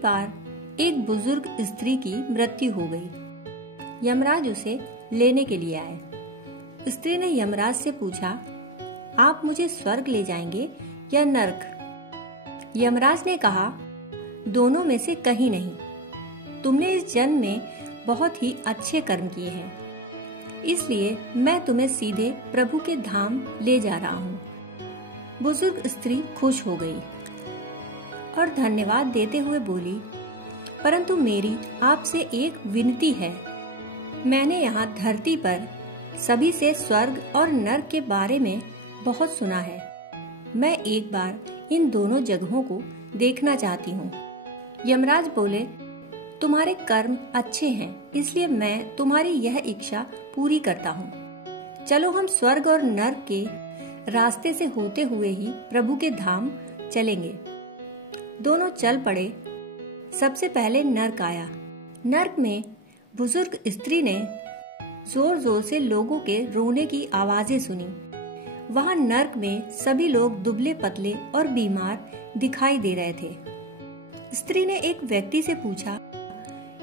एक बार एक बुजुर्ग स्त्री की मृत्यु हो गई। यमराज उसे लेने के लिए आए। स्त्री ने यमराज से पूछा, आप मुझे स्वर्ग ले जाएंगे या नरक? यमराज ने कहा, दोनों में से कहीं नहीं। तुमने इस जन्म में बहुत ही अच्छे कर्म किए हैं, इसलिए मैं तुम्हें सीधे प्रभु के धाम ले जा रहा हूँ। बुजुर्ग स्त्री खुश हो गई और धन्यवाद देते हुए बोली, परंतु मेरी आपसे एक विनती है। मैंने यहाँ धरती पर सभी से स्वर्ग और नरक के बारे में बहुत सुना है। मैं एक बार इन दोनों जगहों को देखना चाहती हूँ। यमराज बोले, तुम्हारे कर्म अच्छे हैं, इसलिए मैं तुम्हारी यह इच्छा पूरी करता हूँ। चलो हम स्वर्ग और नरक के रास्ते से होते हुए ही प्रभु के धाम चलेंगे। दोनों चल पड़े। सबसे पहले नरक आया। नरक में बुजुर्ग स्त्री ने जोर जोर से लोगों के रोने की आवाजें सुनी। वहां नरक में सभी लोग दुबले पतले और बीमार दिखाई दे रहे थे। स्त्री ने एक व्यक्ति से पूछा,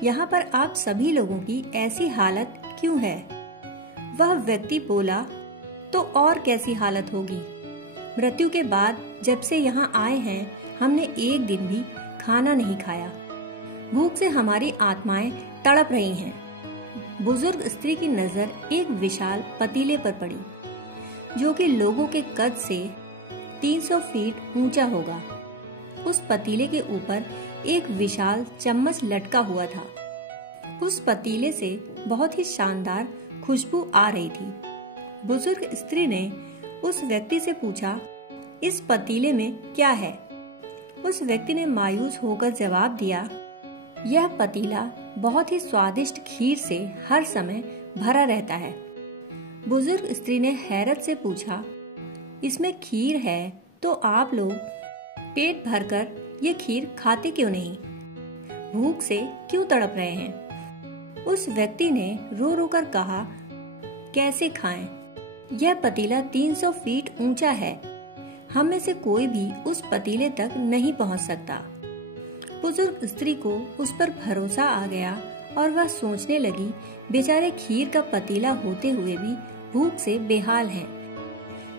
यहाँ पर आप सभी लोगों की ऐसी हालत क्यों है? वह व्यक्ति बोला, तो और कैसी हालत होगी? मृत्यु के बाद जब से यहाँ आए हैं, हमने एक दिन भी खाना नहीं खाया। भूख से हमारी आत्माएं तड़प रही हैं। बुजुर्ग स्त्री की नजर एक विशाल पतीले पर पड़ी, जो कि लोगों के कद से 300 फीट ऊंचा होगा। उस पतीले के ऊपर एक विशाल चम्मच लटका हुआ था। उस पतीले से बहुत ही शानदार खुशबू आ रही थी। बुजुर्ग स्त्री ने उस व्यक्ति से पूछा, इस पतीले में क्या है? उस व्यक्ति ने मायूस होकर जवाब दिया, यह पतीला बहुत ही स्वादिष्ट खीर से हर समय भरा रहता है। बुजुर्ग स्त्री ने हैरत से पूछा, इसमें खीर है तो आप लोग पेट भरकर ये खीर खाते क्यों नहीं? भूख से क्यों तड़प रहे हैं? उस व्यक्ति ने रो रो कर कहा, कैसे खाएं? यह पतीला 300 फीट ऊंचा है। हम में से कोई भी उस पतीले तक नहीं पहुंच सकता। बुजुर्ग स्त्री को उस पर भरोसा आ गया और वह सोचने लगी, बेचारे खीर का पतीला होते हुए भी भूख से बेहाल हैं।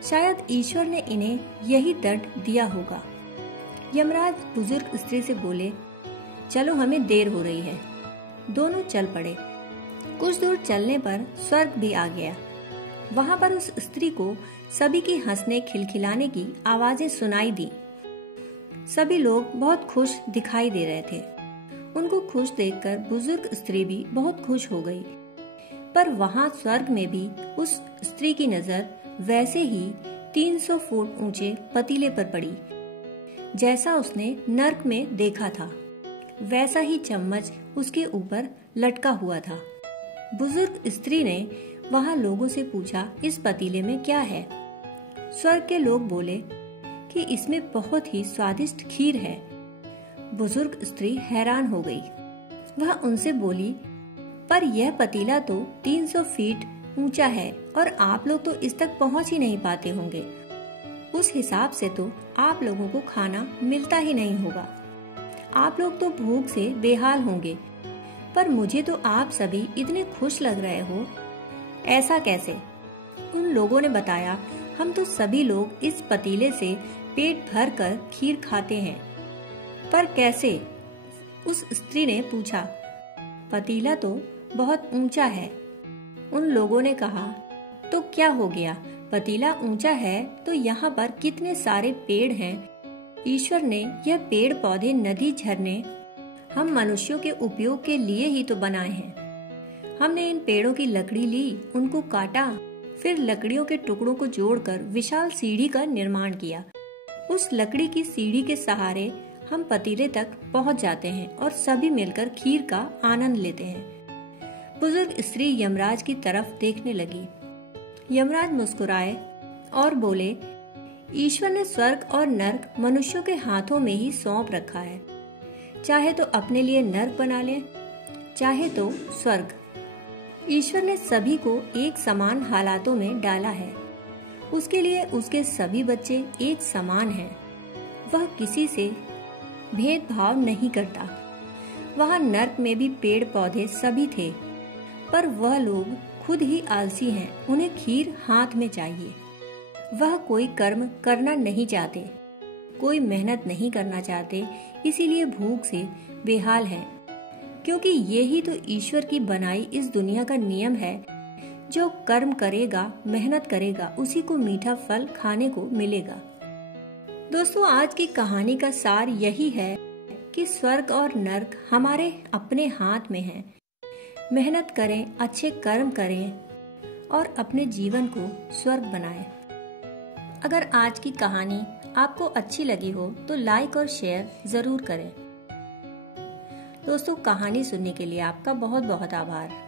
शायद ईश्वर ने इन्हें यही दंड दिया होगा। यमराज बुजुर्ग स्त्री से बोले, चलो हमें देर हो रही है। दोनों चल पड़े। कुछ दूर चलने पर स्वर्ग भी आ गया। वहां पर उस स्त्री को सभी की हंसने खिलखिलाने की आवाजें सुनाई दी। सभी लोग बहुत खुश दिखाई दे रहे थे। उनको खुश देखकर बुजुर्ग स्त्री भी बहुत खुश हो गई। पर वहां स्वर्ग में भी उस स्त्री की नजर वैसे ही 300 फुट ऊंचे पतीले पर पड़ी, जैसा उसने नरक में देखा था। वैसा ही चम्मच उसके ऊपर लटका हुआ था। बुजुर्ग स्त्री ने वहां लोगों से पूछा, इस पतीले में क्या है? स्वर्ग के लोग बोले कि इसमें बहुत ही स्वादिष्ट खीर है। बुजुर्ग स्त्री हैरान हो गई। वह उनसे बोली, पर यह पतीला तो 300 फीट ऊंचा है और आप लोग तो इस तक पहुंच ही नहीं पाते होंगे। उस हिसाब से तो आप लोगों को खाना मिलता ही नहीं होगा। आप लोग तो भूख से बेहाल होंगे, पर मुझे तो आप सभी इतने खुश लग रहे हो, ऐसा कैसे? उन लोगों ने बताया, हम तो सभी लोग इस पतीले से पेट भर कर खीर खाते हैं। पर कैसे? उस स्त्री ने पूछा। पतीला तो बहुत ऊंचा है। उन लोगों ने कहा, तो क्या हो गया? पतीला ऊंचा है तो यहाँ पर कितने सारे पेड़ हैं। ईश्वर ने यह पेड़ पौधे, नदी, झरने हम मनुष्यों के उपयोग के लिए ही तो बनाए हैं। हमने इन पेड़ों की लकड़ी ली, उनको काटा, फिर लकड़ियों के टुकड़ों को जोड़कर विशाल सीढ़ी का निर्माण किया। उस लकड़ी की सीढ़ी के सहारे हम पतीले तक पहुंच जाते हैं और सभी मिलकर खीर का आनंद लेते हैं। बुजुर्ग स्त्री यमराज की तरफ देखने लगी। यमराज मुस्कुराए और बोले, ईश्वर ने स्वर्ग और नरक मनुष्यों के हाथों में ही सौंप रखा है। चाहे तो अपने लिए नरक बना ले, चाहे तो स्वर्ग। ईश्वर ने सभी को एक समान हालातों में डाला है। उसके लिए उसके सभी बच्चे एक समान हैं। वह किसी से भेदभाव नहीं करता। वहाँ नर्क में भी पेड़ पौधे सभी थे, पर वह लोग खुद ही आलसी हैं। उन्हें खीर हाथ में चाहिए। वह कोई कर्म करना नहीं चाहते, कोई मेहनत नहीं करना चाहते, इसीलिए भूख से बेहाल हैं। क्योंकि यही तो ईश्वर की बनाई इस दुनिया का नियम है। जो कर्म करेगा, मेहनत करेगा, उसी को मीठा फल खाने को मिलेगा। दोस्तों, आज की कहानी का सार यही है कि स्वर्ग और नर्क हमारे अपने हाथ में है। मेहनत करें, अच्छे कर्म करें और अपने जीवन को स्वर्ग बनाएं। अगर आज की कहानी आपको अच्छी लगी हो तो लाइक और शेयर जरूर करें। दोस्तों, कहानी सुनने के लिए आपका बहुत बहुत आभार।